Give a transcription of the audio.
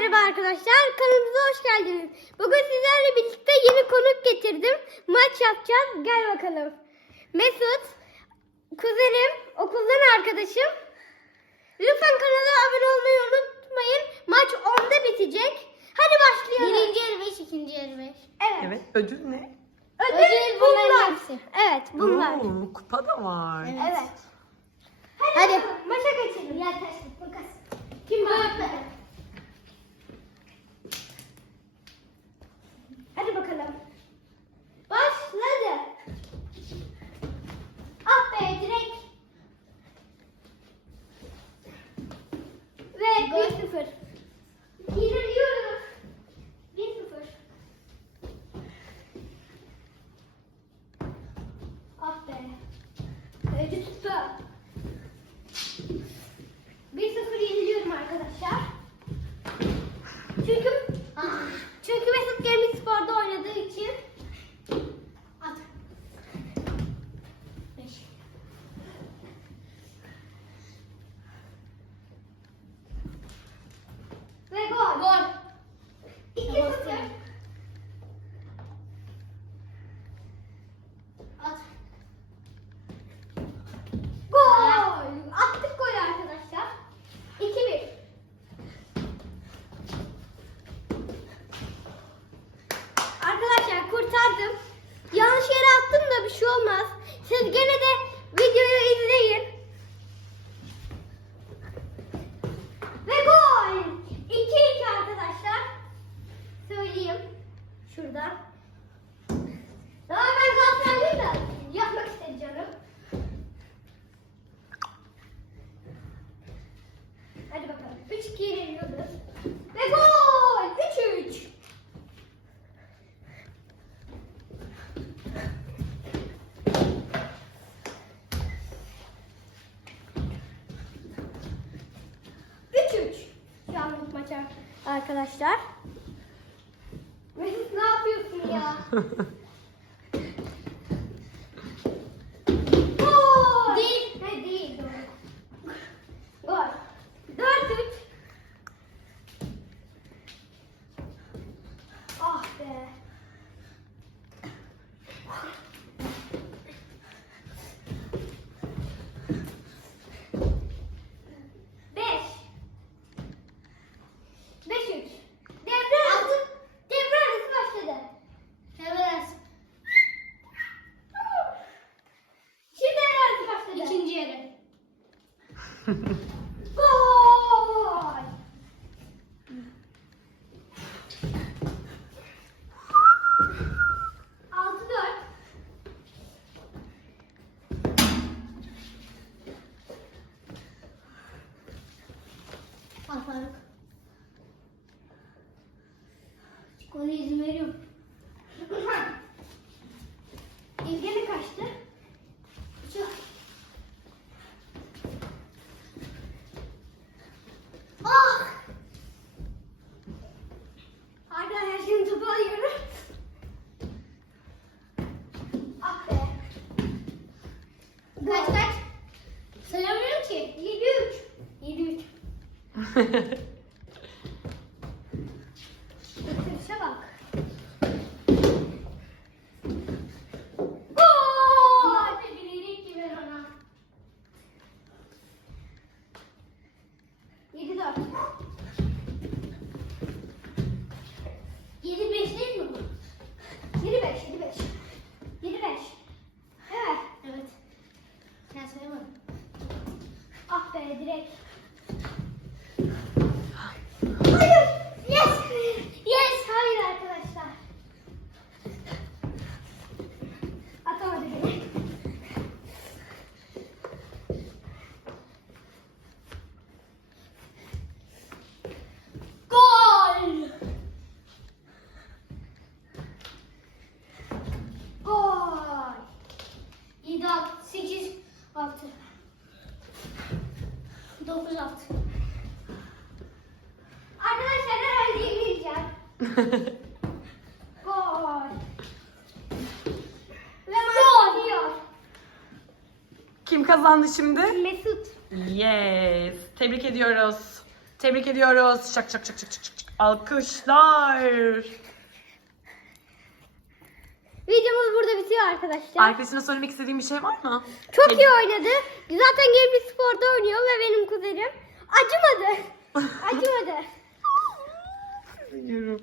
merhaba arkadaşlar. Kanalımıza hoş geldiniz. Bugün sizlerle birlikte yeni konuk getirdim. Maç yapacağız. Gel bakalım. Mesut, kuzenim, okuldan arkadaşım. Lütfen kanala abone olmayı unutmayın. Maç 10'da bitecek. Hadi başlayalım. Birinci yarı beş, ikinci yarı beş. Evet. Evet. Ödül ne? Ödül, Ödül bunlar. hepsi. Evet bunlar. Oo, kupa da var. Evet. Hadi, Hadi. maça geçelim. Makas. Kim başladı? Hadi bakalım. Başladı. Ah be direkt. Ve 1-0. İlerliyoruz. 1-0. Ah be. Ödü tuttu. 1-0 yeniliyorum arkadaşlar. Çünkü Mesut Gemlik Spor'da oynadığı için at. Beş. Ve gol. Gol. 2-0. At. Gol. Attık gol arkadaşlar. 2-1. Kurtardım. Yanlış yere attım da bir şey olmaz. Siz gene de videoyu izleyin. Ve gol. 2-2 arkadaşlar. Söyleyeyim. Şuradan. Daha ben Galatasaraylıyım da yapmak istedim canım. Hadi bakalım. 3-2 yeniliyoruz. Arkadaşlar. Ne yapıyorsun ya? Gol. Altı dört. Al Faruk. Ona izin veriyorum. kaç kaç? Sayamıyorum ki. 7-3. 7-3. Be direkt. Hayır. Yes. Yes. Hayır arkadaşlar. Atamadı beni. Gol. Gol. Yedi altı. Sekiz altı. Dokuz altı. Arkadaşlar herhalde yenileceğim. Gol. Ve maç bitiyor. Kim kazandı şimdi? Mesut. Yes. Tebrik ediyoruz. Tebrik ediyoruz. Şak şak şak şak şak şak. Alkışlar. Videomuz burada bitiyor arkadaşlar. Arkadaşına söylemek istediğin bir şey var mı? Çok iyi oynadı. Zaten Gameplay Spor'da oynuyor ve benim kuzenim. Acımadı. Acımadı. Yürü.